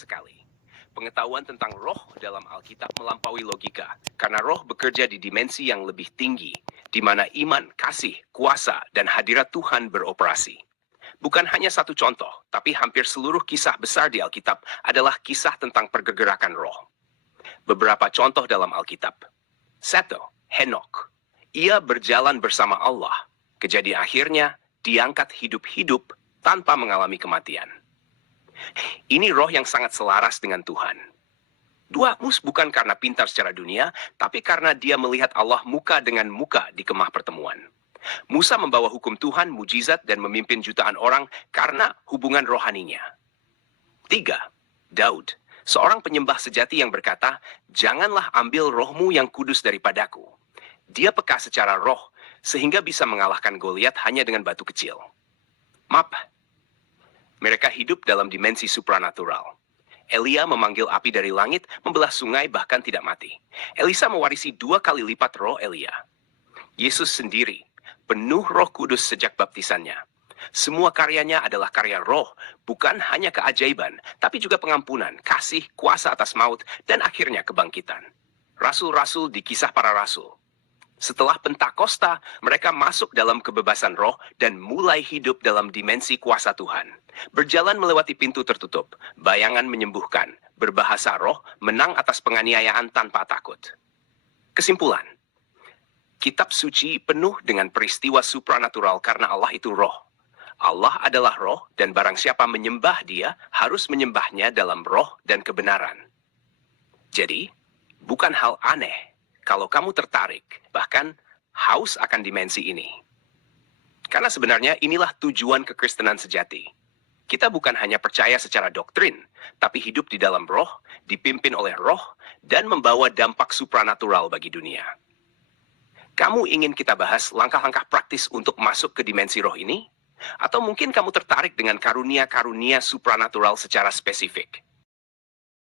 sekali. Pengetahuan tentang roh dalam Alkitab melampaui logika, karena roh bekerja di dimensi yang lebih tinggi, di mana iman, kasih, kuasa, dan hadirat Tuhan beroperasi. Bukan hanya satu contoh, tapi hampir seluruh kisah besar di Alkitab adalah kisah tentang pergerakan roh. Beberapa contoh dalam Alkitab. 1. Henokh. Ia berjalan bersama Allah. Kejadian akhirnya, diangkat hidup-hidup tanpa mengalami kematian. Ini roh yang sangat selaras dengan Tuhan. 2. Mus bukan karena pintar secara dunia, tapi karena dia melihat Allah muka dengan muka di kemah pertemuan. Musa membawa hukum Tuhan, mujizat, dan memimpin jutaan orang karena hubungan rohaninya. 3. Daud, seorang penyembah sejati yang berkata, "Janganlah ambil rohmu yang kudus daripadaku." Dia peka secara roh, sehingga bisa mengalahkan Goliat hanya dengan batu kecil. Map. Mereka hidup dalam dimensi supranatural. Elia memanggil api dari langit, membelah sungai bahkan tidak mati. Elisa mewarisi 2 kali lipat roh Elia. Yesus sendiri, penuh Roh Kudus sejak baptisannya. Semua karyanya adalah karya roh, bukan hanya keajaiban, tapi juga pengampunan, kasih, kuasa atas maut, dan akhirnya kebangkitan. Rasul-rasul di Kisah Para Rasul. Setelah Pentakosta, mereka masuk dalam kebebasan roh dan mulai hidup dalam dimensi kuasa Tuhan. Berjalan melewati pintu tertutup, bayangan menyembuhkan, berbahasa roh, menang atas penganiayaan tanpa takut. Kesimpulan, kitab suci penuh dengan peristiwa supranatural karena Allah itu roh. Allah adalah roh dan barang siapa menyembah dia harus menyembahnya dalam roh dan kebenaran. Jadi, bukan hal aneh kalau kamu tertarik, bahkan haus akan dimensi ini. Karena sebenarnya inilah tujuan kekristenan sejati. Kita bukan hanya percaya secara doktrin, tapi hidup di dalam roh, dipimpin oleh roh, dan membawa dampak supranatural bagi dunia. Kamu ingin kita bahas langkah-langkah praktis untuk masuk ke dimensi roh ini? Atau mungkin kamu tertarik dengan karunia-karunia supranatural secara spesifik?